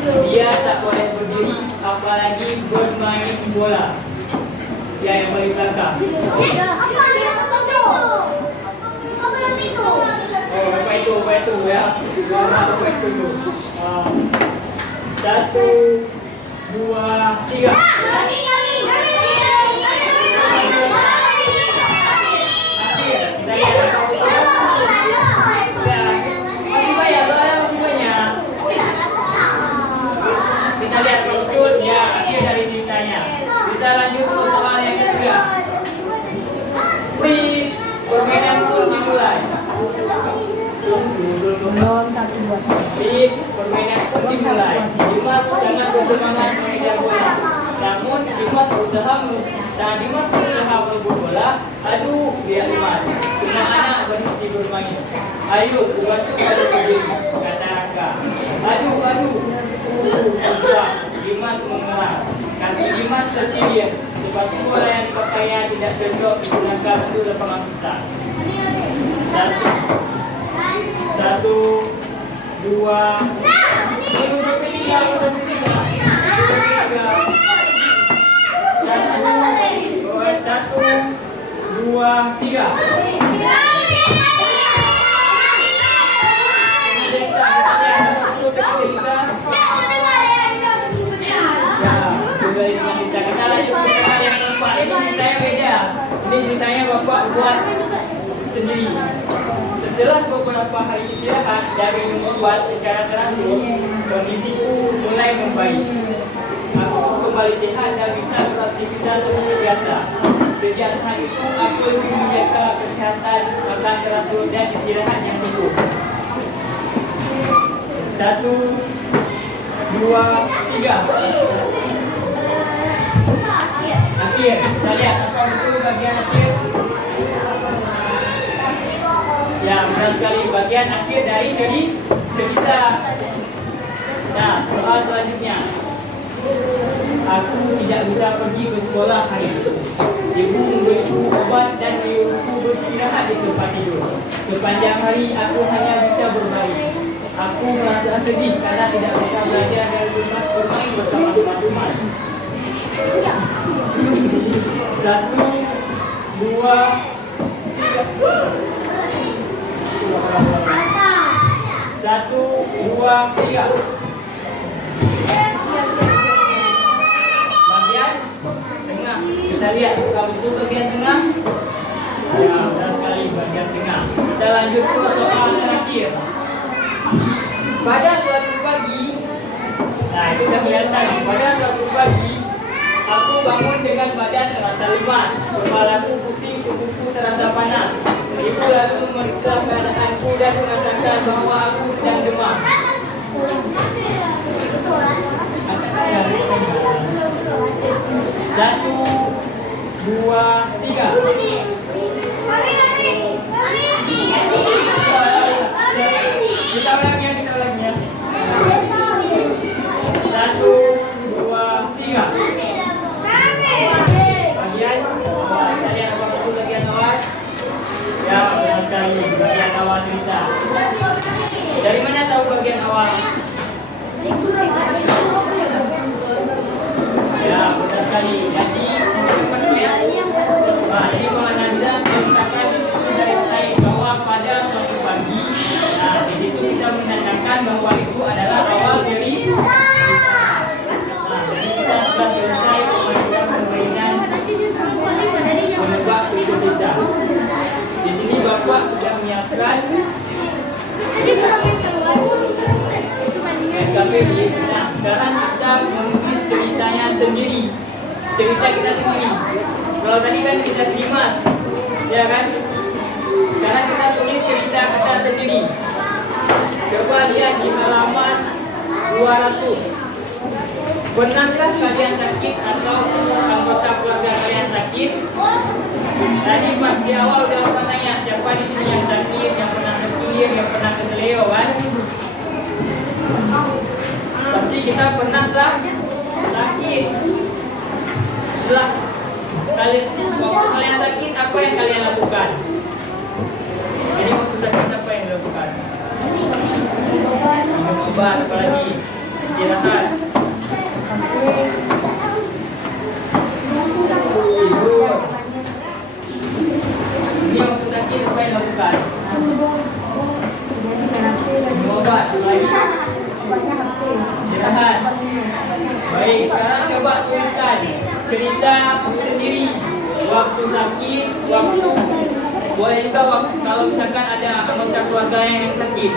Dia tak boleh berdiri, apalagi bermain bola. Ya, yang paling belakang. Oh, apa itu ya? Apa itu? 1, 2, 3. Kita lihat betul ya, akhir dari ceritanya. Kita lanjut ke soal yang ketiga. Permainan pun dimulai. Permainan pun dimulai. Dimas sangat bersemangat mengejar bola. Namun Dimas berusaha merebut bola. Aduh, dia Dimas. Semua anak berhenti bermain. Ayo, bantu pada berdiri, kata Raka. Aduh. Dimas mengelak. Kaki Dimas terkilir. Sepatu bola yang dipakainya tidak cocok digunakan untuk lapangan futsal. 1, 2, 3. Ini ceritanya Bapak buat sendiri. Setelah beberapa hari istirahat dan minum obat secara teratur, kondisiku mulai membaik. Aku kembali sehat dan bisa beraktivitas seperti biasa. Sejak saat itu, aku lebih menjaga kesehatan, makan teratur dan istirahat yang cukup. 1, 2, 3. Akhir, kita lihat apa betul bagian akhir. Ya, benar sekali, bagian akhir dari cerita. Nah, soal selanjutnya. Aku tidak bisa pergi ke sekolah hari itu. Ibu memberiku obat dan menyuruhku beristirahat di tempat tidur. Sepanjang hari aku hanya bisa bermain. Aku merasa sedih karena tidak bisa belajar dan bermain bersama teman-teman. Satu, dua, tiga. Satu, dua, tiga. Bagian tengah. Kita lihat apakah betul bagian tengah. Ya, benar sekali bagian tengah. Kita lanjut ke soal terakhir. Pada suatu pagi, nah itu sudah kelihatan. Pada suatu pagi, aku bangun dengan badan terasa lemas, kepalaku pusing, tubuhku terasa panas. Ibu lalu memeriksa keadaanku dan mengatakan bahwa aku sedang demam. Satu, dua, tiga. Kita ulangi ya. Satu, dua, tiga. Bagian awal. Kalian apa betul bagian awal? Ya, benar sekali. Bagian awal cerita. Dari mana tahu bagian awal? Ya, benar sekali. Jadi, jadi penganalisan menceritakan dari bahwa pada suatu pagi, nah di situ kita menandakan bahwa itu adalah awal dari. Nah, jadi kita sudah selesai permainan menebak buku kita. Di sini Bapak sudah menyiapkan SKPD. Nah, sekarang kita menulis ceritanya sendiri. Cerita kita sendiri. Kalau tadi kan kita simak, ya kan? Sekarang kita tulis cerita kita sendiri. Coba lihat di halaman 200. Pernahkah kalian sakit atau anggota keluarga kalian sakit? Tadi pas di awal udah lupa tanya siapa di sini yang sakit, yang pernah sakit, yang pernah keseleo kan? Pasti kita pernah sakit. Setelah waktu kalian sakit, apa yang kalian lakukan? Jadi waktu sakit apa yang dilakukan? Minum obat, apalagi istirahat, tidur. Ini waktu sakit apa yang dilakukan? Minum obat, istirahat. Baik, sekarang coba tuliskan cerita sendiri waktu sakit, boleh juga waktu kalau misalkan ada anggota keluarga yang sakit,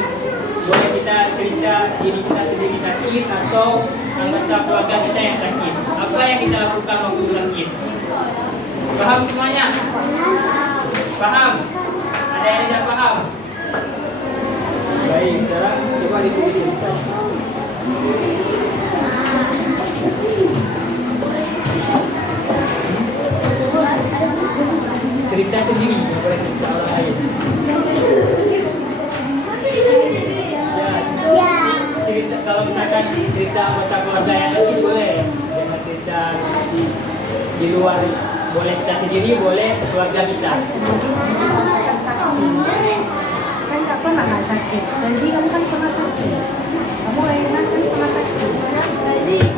boleh kita cerita diri kita sendiri sakit atau anggota keluarga kita yang sakit. Apa yang kita lakukan waktu sakit? Paham semuanya? Paham? Ada yang tidak paham? Baik, sekarang coba ditulis cerita. Cerita sendiri, nggak boleh cerita orang lain. Ya, cerita kalau misalkan cerita anggota keluarga yang lain boleh, jangan cerita di luar. Boleh kita sendiri, boleh keluarga kita. Kan nggak pernah nggak sakit. Jadi kamu kan pernah sakit. Kamu kan pernah sakit.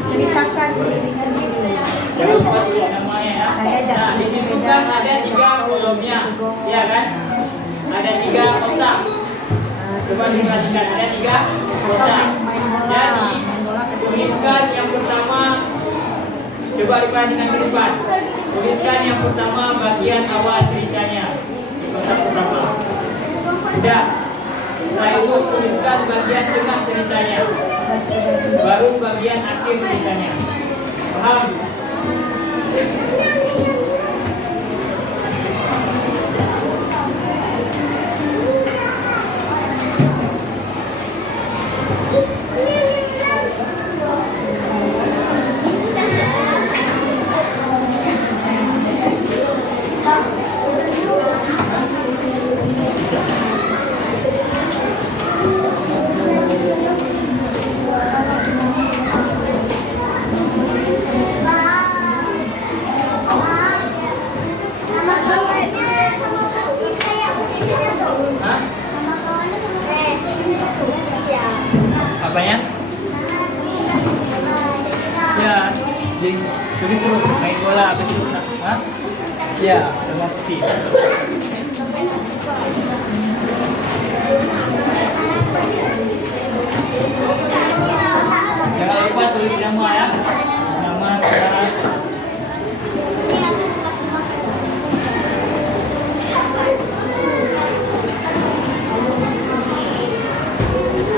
Ceritakan diri sendiri. Jangan lupa tulis namanya ya. Nah, di situ kan ada 3 kolomnya, ya kan? Ada 3 kotak. Coba diperhatikan, ada 3 kotak. Jadi tuliskan yang pertama. Coba diperhatikan ke depan. Tuliskan yang pertama bagian awal ceritanya di kotak pertama. Sudah. Setelah itu tuliskan bagian tengah ceritanya. Baru bagian akhir ceritanya. Paham? Apanya? Ya, jadi terus main bola habis itu. Hah? Ya, terima kasih. Jangan lupa tulis nama ya. Nama saudara.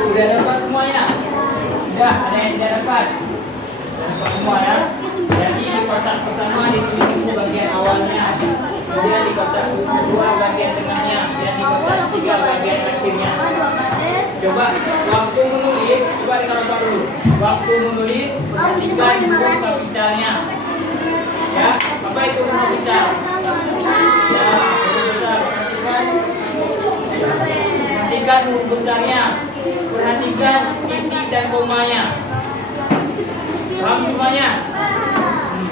Sudah dapat semuanya? Sudah, ada yang tidak dapat? Dapat semua ya. Jadi di kotak pertama ditulis dulu bagian awalnya, kemudian di kotak kedua bagian tengahnya, dan di kotak ketiga bagian akhirnya. Coba waktu menulis, coba ditaruh dulu. Waktu menulis perhatikan huruf kapitalnya. Ya, apa itu huruf kapital? Ya, huruf besar. Perhatikan huruf besarnya. Perhatikan titik dan komanya. Paham semuanya?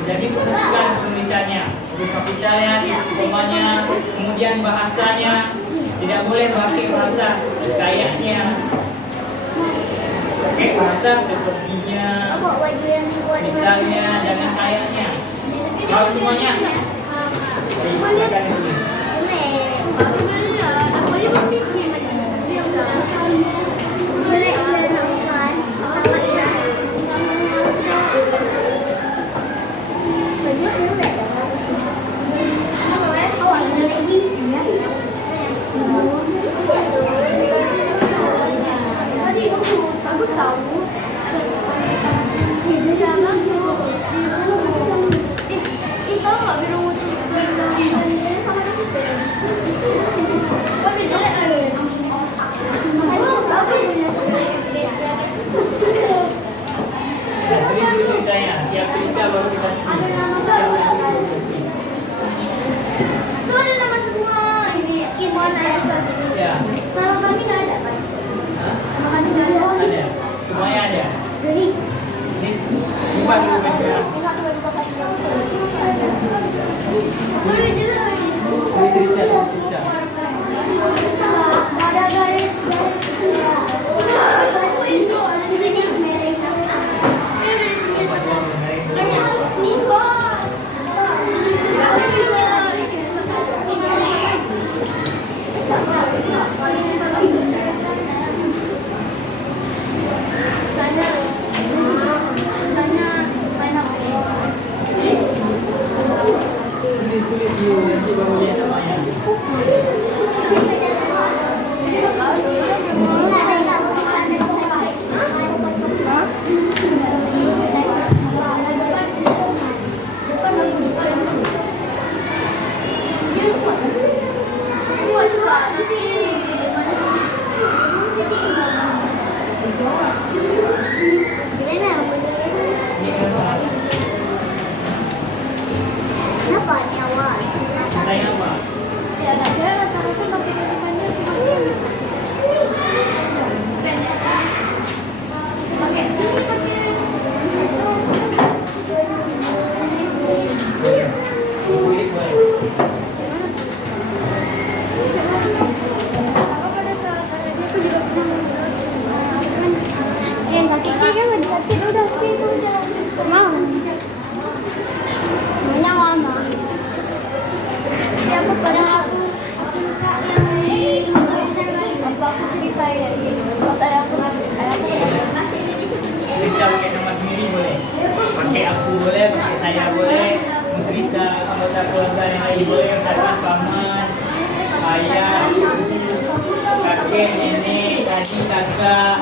Jadi perhatikan tulisannya, huruf kapitalnya, titik komanya, kemudian bahasanya. Tidak boleh pakai bahasa kayaknya. Pakai bahasa sepertinya, misalnya, jangan kayaknya. Paham semuanya? Silakan tulis. Bagus tahu. Siap cerita baru kita Tuh ada nama semua ini gimana ya kelas ini? ya. Kalau kami nggak ada Pak. Nama kami nggak ada. Ada, semuanya ada. Jadi Ini simpan dulu meja. Tulis cerita, tulis cerita. Ada garis. Itu ada di sini mereka. Ini ada di sini satu. Kayak Niko. Tulis dulu, nanti baru lihat namanya. Ini kan Kenapa nyawa? katanya apa? Ya, ada saya rata-rata tapi depannya cuma Tulis boleh. pada saat aku juga pernah yang kakinya kan udah mau namanya mama ya pada aku apa aku cerita ya pas aku Cerita pakai nama sendiri boleh. Pakai aku boleh, pakai saya boleh. Mau cerita anggota keluarga yang lain boleh. Misalkan paman, ayah, ibu, kakek, nenek, adik, kakak.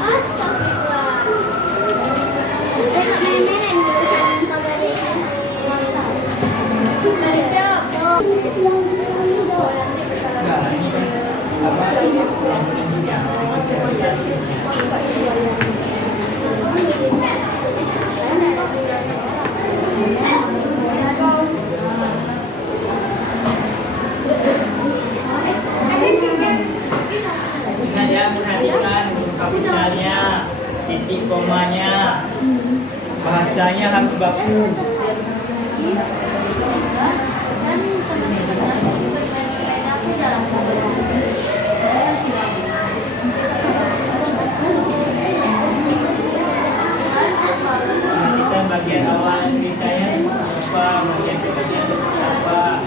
Astagfirullah. Tengok nenek dulu sama pagar ini. Enggak, ini kan apa? Yang pentingnya. Ingat ya, perhatikan huruf kapitalnya, titik komanya, bahasanya harus baku. bagian awal ceritanya seperti apa, bagian tengahnya seperti apa.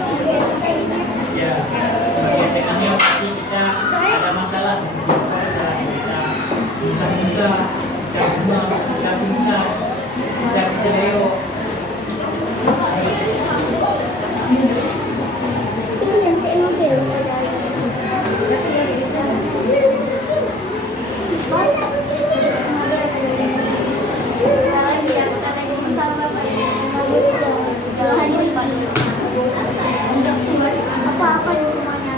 Ya, bagian tengahnya pasti kita ada masalah. Masalah kita muntah-muntah, kita demam, kita pingsan, kita keseleo. Ini cantik mobil. Apa-apa di rumahnya.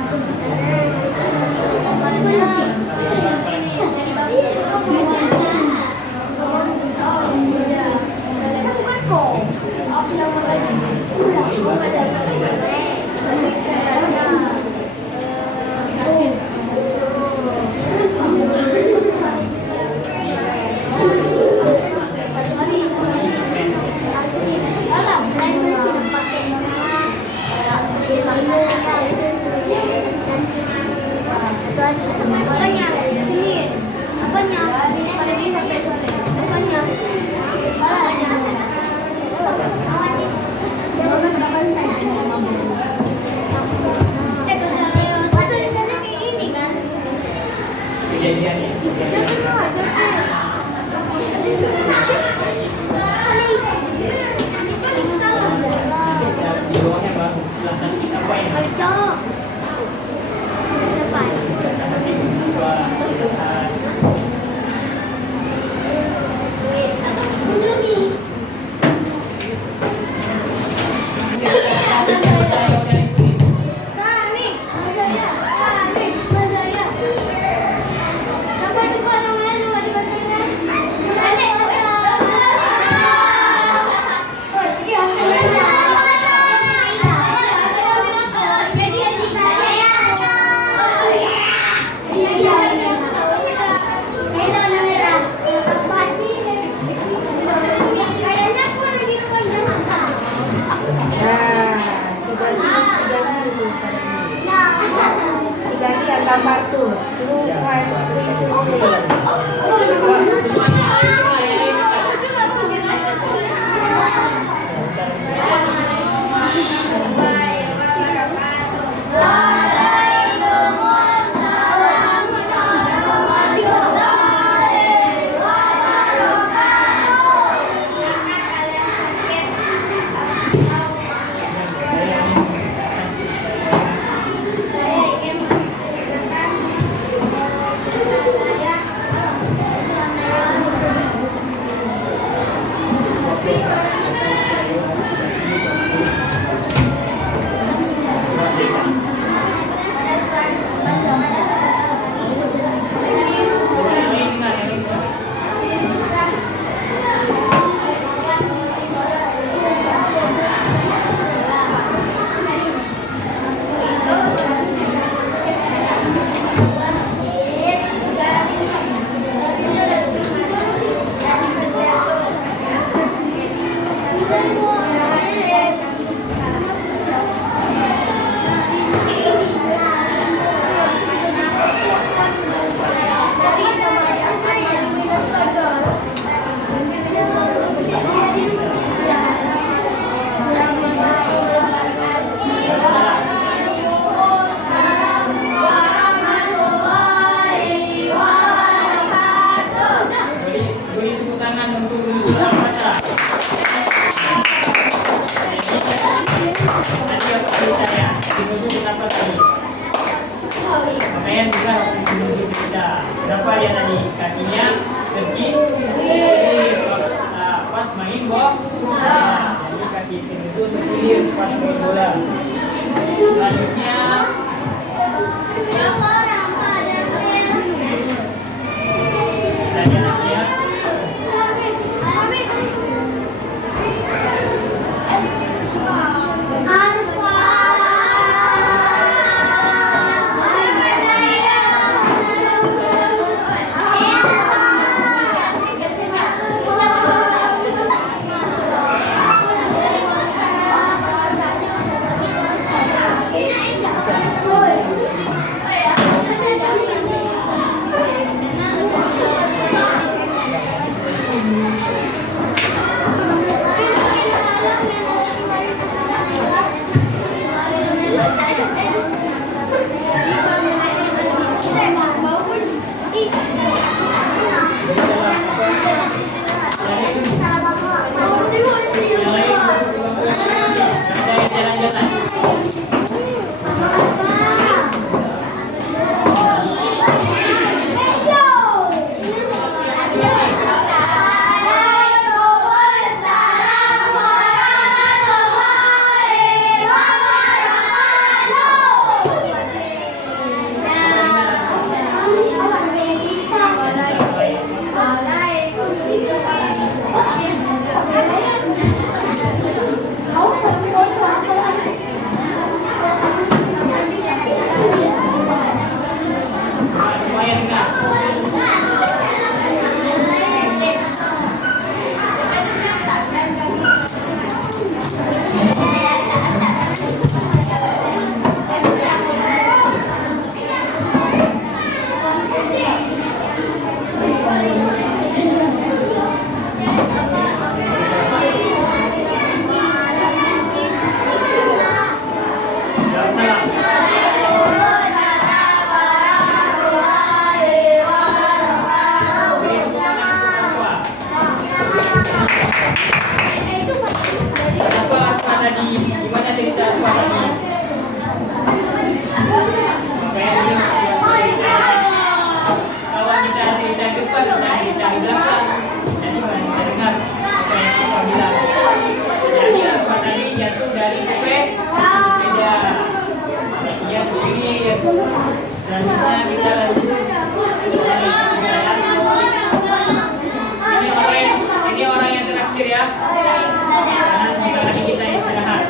ya. Karena sebentar lagi kita istirahat.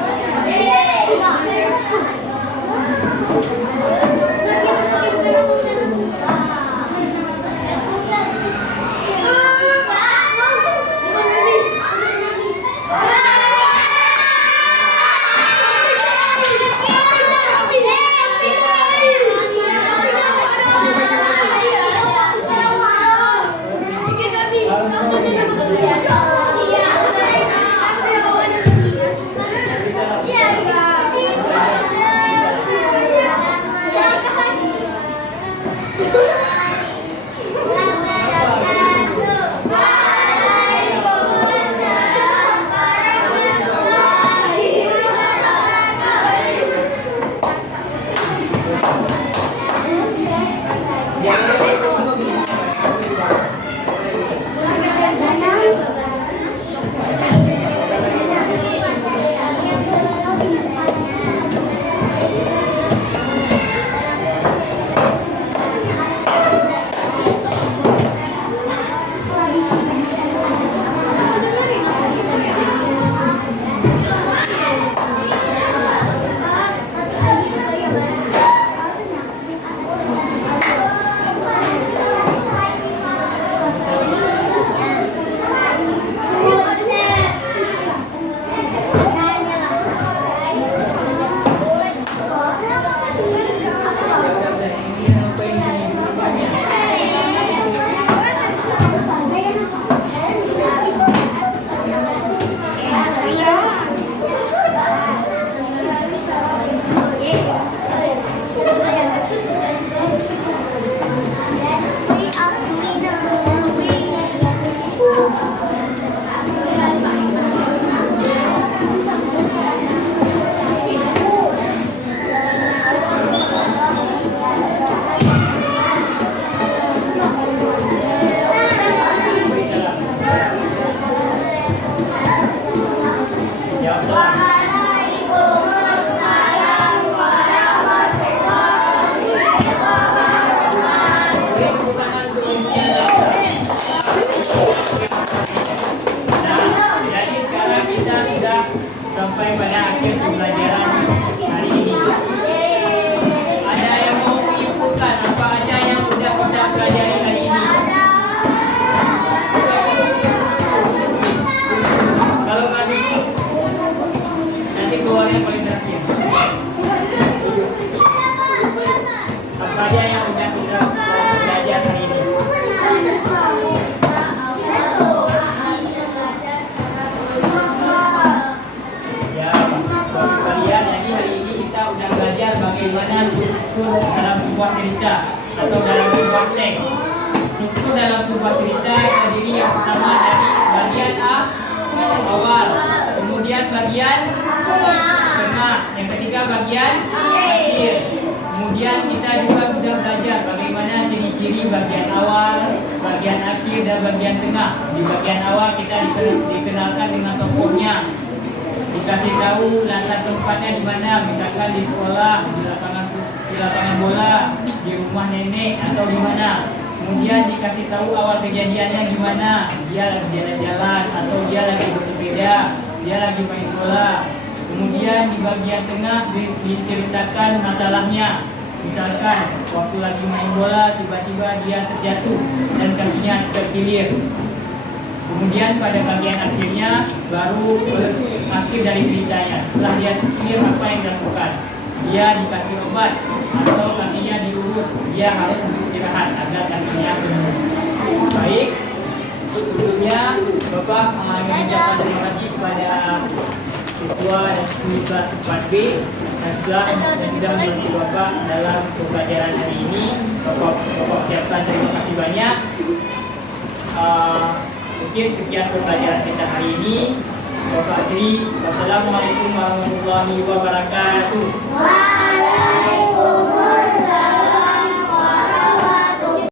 Sampai pada akhir pembelajaran hari ini. Ada yang mau menyimpulkan apa aja yang sudah kita pelajari hari ini? Kalau kami nanti keluarnya paling terakhir. Apa aja yang sudah kita belajar hari ini? Bagaimana struktur dalam sebuah cerita atau dalam sebuah teks. Struktur dalam sebuah cerita terdiri yang pertama dari bagian awal, kemudian bagian tengah, yang ketiga bagian akhir. Kemudian kita juga sudah belajar bagaimana ciri-ciri bagian awal, bagian akhir, dan bagian tengah. Di bagian awal kita dikenalkan dengan tokohnya, dikasih tahu latar tempatnya di mana, misalkan di sekolah, di lapangan bola, di rumah nenek atau di mana. Kemudian dikasih tahu awal kejadiannya gimana, dia lagi jalan-jalan atau dia lagi bersepeda, dia lagi main bola. Kemudian di bagian tengah diceritakan masalahnya, misalkan waktu lagi main bola tiba-tiba dia terjatuh dan kakinya terkilir. Kemudian pada bagian akhirnya baru akhir dari ceritanya. Setelah dia terkilir, apa yang dilakukan? Dia dikasih obat atau kakinya diurut. Dia harus beristirahat agar kakinya sembuh. Baik, sebelumnya Bapak mengucapkan terima kasih kepada siswa dan siswi kelas 4B yang sudah membantu Bapak dalam pembelajaran hari ini. Bapak ucapkan terima kasih banyak. Mungkin sekian pembelajaran kita hari ini. Bapak akhiri, wassalamualaikum warahmatullahi wabarakatuh.